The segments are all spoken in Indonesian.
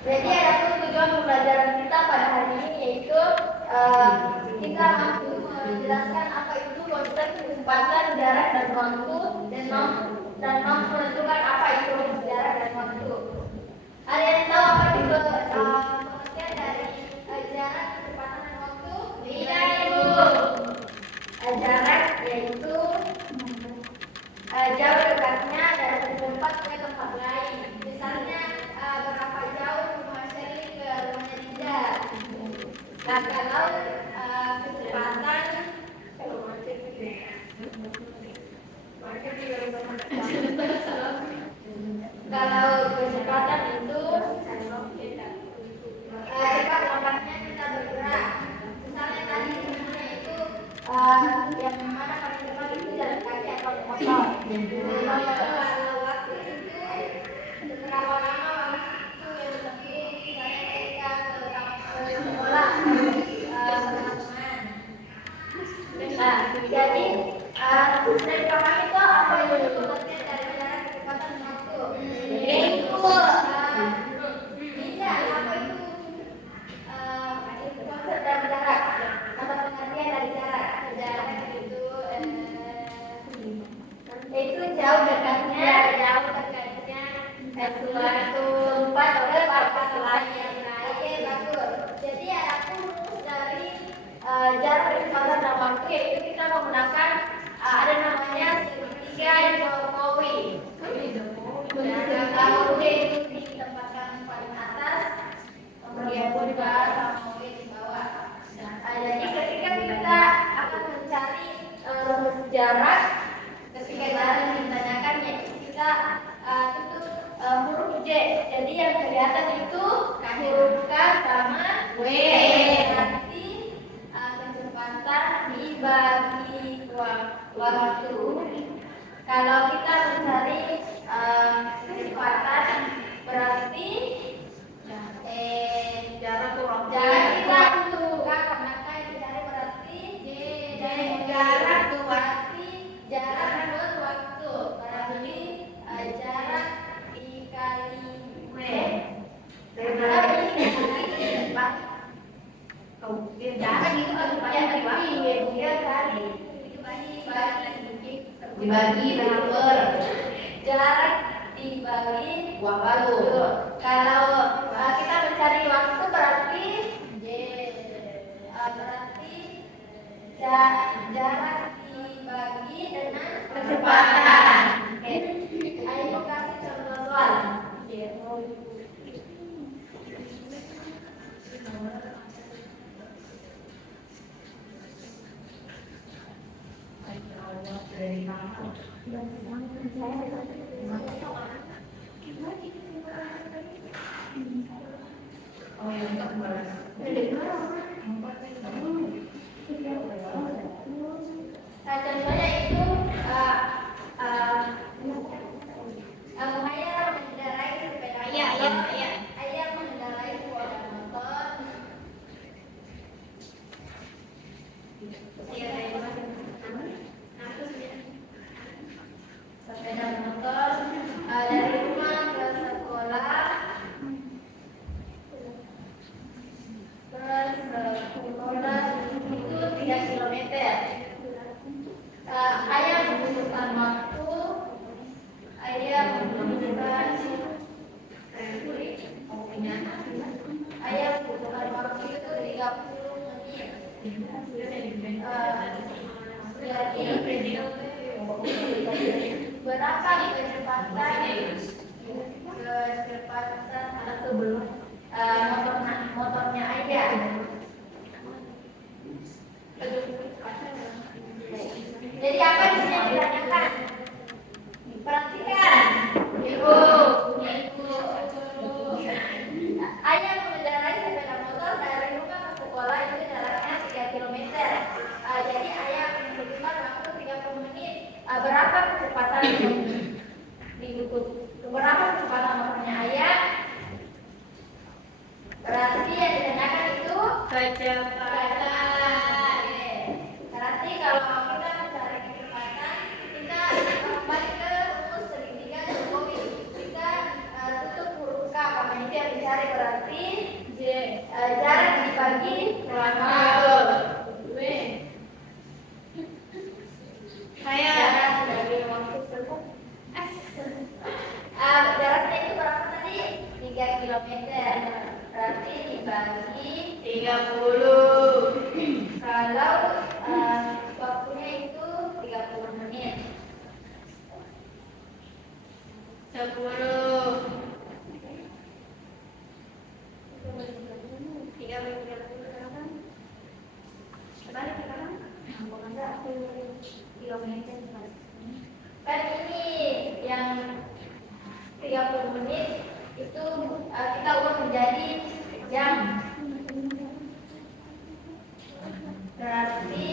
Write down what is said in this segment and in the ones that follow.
Jadi ada tujuan pembelajaran kita pada hari ini yaitu kita mampu menjelaskan apa itu konsep kecepatan, jarak, dan waktu dan mampu menentukan apa itu jarak dan waktu. Ada yang tahu apa itu pengertian dari jarak, kecepatan, dan waktu? Tidak, Ibu. Jarak yaitu jauh dekatnya dari tempat ke tempat lain. Misalnya berapa jauh rumah Sherly ke rumahnya Dinda. Nah, kalau kecepatan itu cepat lambatnya kita bergerak. Misalnya tadi itu yang mana paling cepat itu jalan kaki atau motor. Kalau waktu itu berapa lama waktu itu yang lebih misalnya ketika ke sekolah teman-teman. Nah, jadi dari kapan itu apa yang pengertian dari jarak, kecepatan, waktu? Tidak, apa itu konsep dari jarak atau pengertian dari jarak? Jarak itu jauh dekatnya suatu tempat oleh tempat lain. Oke, bagus. Jadi ada rumus dari jarak, kecepatan, dan waktu yaitu kita menggunakan ada namanya segitiga Jokowi. Kalau D itu ditempatkan paling atas, kemudian juga sama W di bawah. Jadi ketika kita akan mencari rumus jarak, ketika jarak ditanyakan yaitu kita tutup huruf J. Jadi yang kelihatan itu huruf K sama W. Berarti kecepatan dibagi waktu. Kalau kita mencari kecepatan berarti jarak kita tentukan karena K dicari berarti jarak berarti jarak plus waktu berarti jarak dikali W. Jarak itu dibagi berapa? Jarak dibagi waktu. Kalau kita mencari waktu berarti jarak dibagi dengan kecepatan. Oke. Ayo kasih contoh soal. Contohnya itu Ayah mengendarai sepeda motor. Ayah mengendarai sepeda motor. Sepeda motor dari rumah ke sekolah itu 3 kilometer. Ayah membutuhkan waktu. Ayah membutuhkan waktu itu 30 menit. Jadi berapa kecepatan sebelum motornya Ayah? Jadi apa di sini yang ditanyakan? Perhatikan, Ibu. Ayah mengendarai sepeda motor dari rumah ke sekolah itu jaraknya 3 km. Jadi Ayah membutuhkan waktu 30 menit. Berapa kecepatan berapa kecepatan motornya Ayah? Berarti yang ditanyakan itu kecepatan. Berarti kalau kita mencari kecepatan, kita kembali ke kilometer. Berarti dibagi 30. Kalau waktunya itu 30 menit. 10. 30. Kan ini yang 30 menit itu kita ubah menjadi jam. Berarti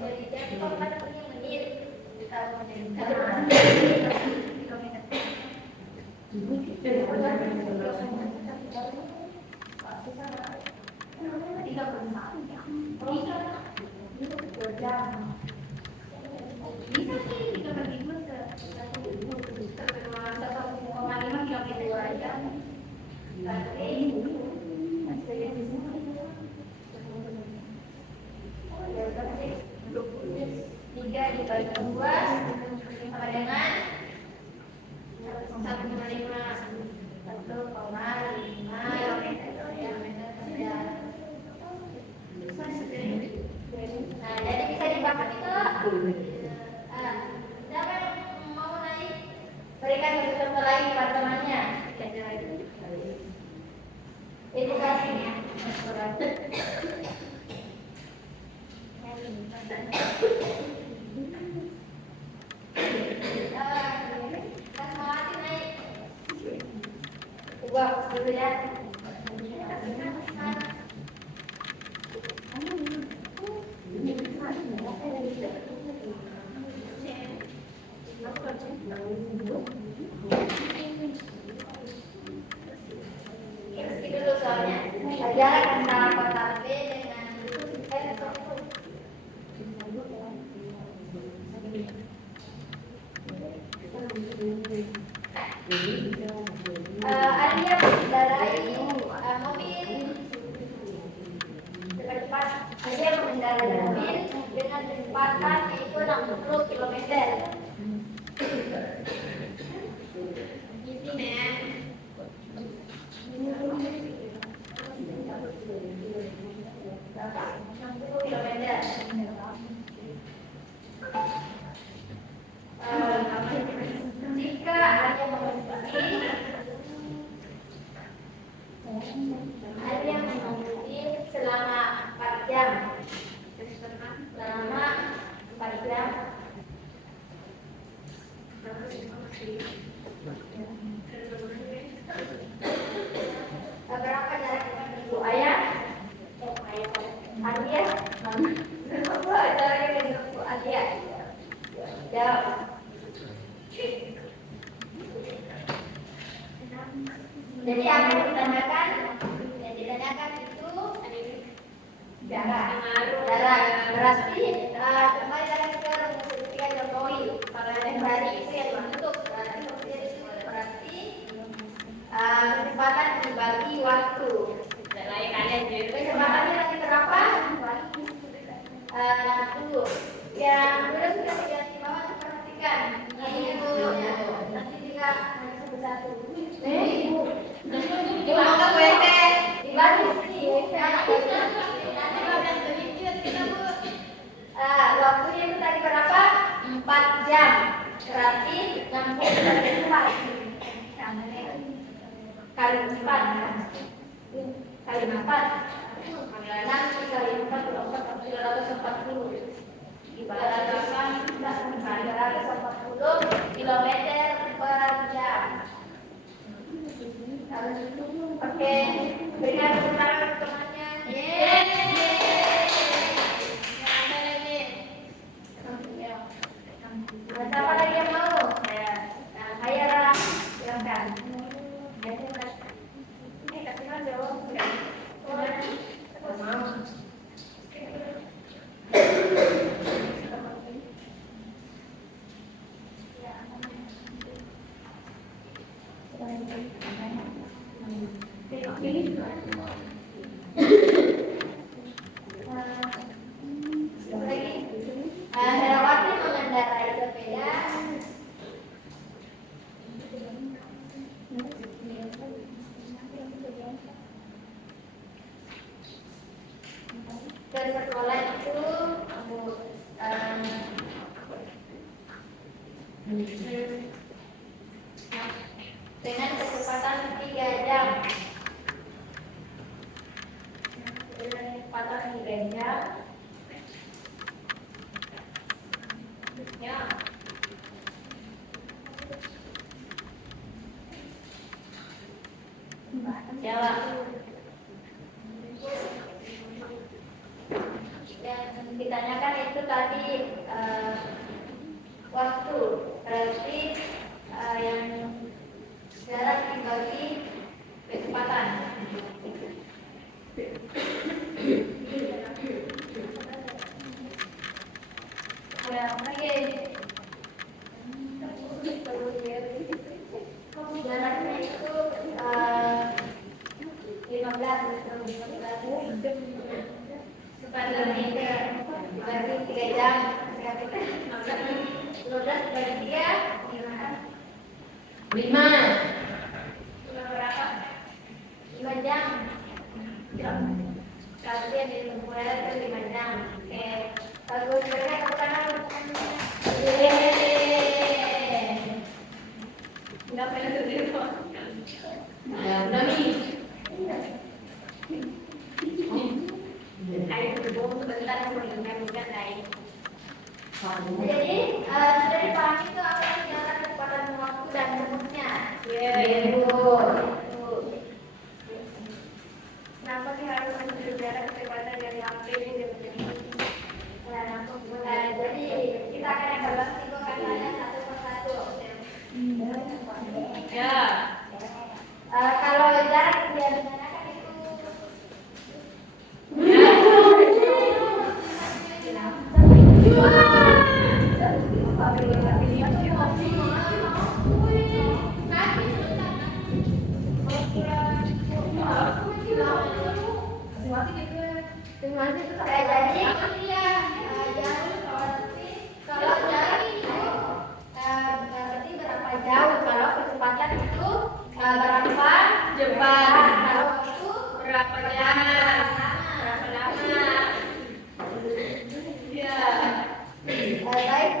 dari jam itu kan punya menit kita ubah menjadi dibagi 2 sama dengan 1,5 Nah, jadi bisa dibakar itu. Siapa yang mau naik? Berikan satu contoh lain kepada temannya. Edukasinya. Kasih naik. Ubah dulu ya. Meski dulu soalnya jarak antara kota B dengan Alia mengendarai mobil cepat. Alia mengendarai mobil dengan kecepatan yaitu 60 km. Jika ada mengemudi selama 4 jam. Selama 4 jam. Berapa jarak dengan ibu ayah? Adia? Berapa jaraknya dengan ibu Adia? Jawab. Jadi apa yang ditanyakan? Yang ditanyakan itu jarak. Berarti kembali lagi ke rumus segitiga Jokowi. Paralel dari itu yang dibentuk. Berarti kecepatan dibagi waktu. Kecepatannya nanti berapa? Tunggu. Yang sudah tidak di bawah perhatikan. Ini dulunya. Nanti jika satu-satu. Dimakan WC dibagi sini. Waktunya itu tadi berapa? 4 jam. Berarti 60 kali 4. Kali 4. Kali 4. Nanti kali 4 340. Dibalakan 340 km per jam. Oke, berikan tepuk tangan untuk temannya. Siapa lagi yang mau? Saya silakan. Kasih jawab. Herawati mengendarai sepeda dengan kecepatan 3 jam. Dengan kecepatan 3 jam. Ya. Jawab. Yang ditanyakan itu tadi waktu, berarti yang jarak dibagi kecepatan. Jaraknya itu 15 meter dibagi 3 jam. 15 dibagi 3 5. berapa? 5 jam. Berarti yang ditempuh itu 5 jam. Oke, bagus. Berarti tepuk tangan. Nggak pernah sendiri. Ya, udah nih. Ayo dulu sebentar bukan air. Jadi sudah dipahami itu apa yang jarak kecepatan waktu dan rumusnya. Kenapa sih harus menunjuk jarak kecepatan dari HP ini jadi kita akan evaluasi kok katanya satu persatu. Ya. Kalau jarak yang digunakan itu jadi kalau jarak itu berarti berapa jauh, kalau kecepatan itu berapa cepat, kalau waktu Berapa jam? berapa lama. Ya. Baik.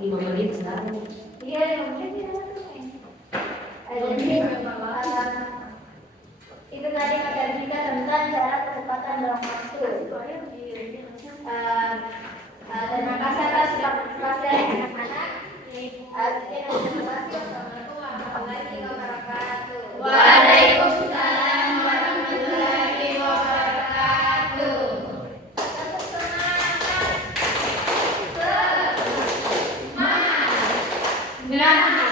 Lima menit sekarang. Iya, jadi itu tadi materi kita tentang jarak kecepatan dalam waktu. Terima kasih atas perhatian anak-anak. Sekian terima kasih. Assalamualaikum warahmatullahi wabarakatuh. Waalaikumsalam warahmatullahi wabarakatuh. Semangat. Nah.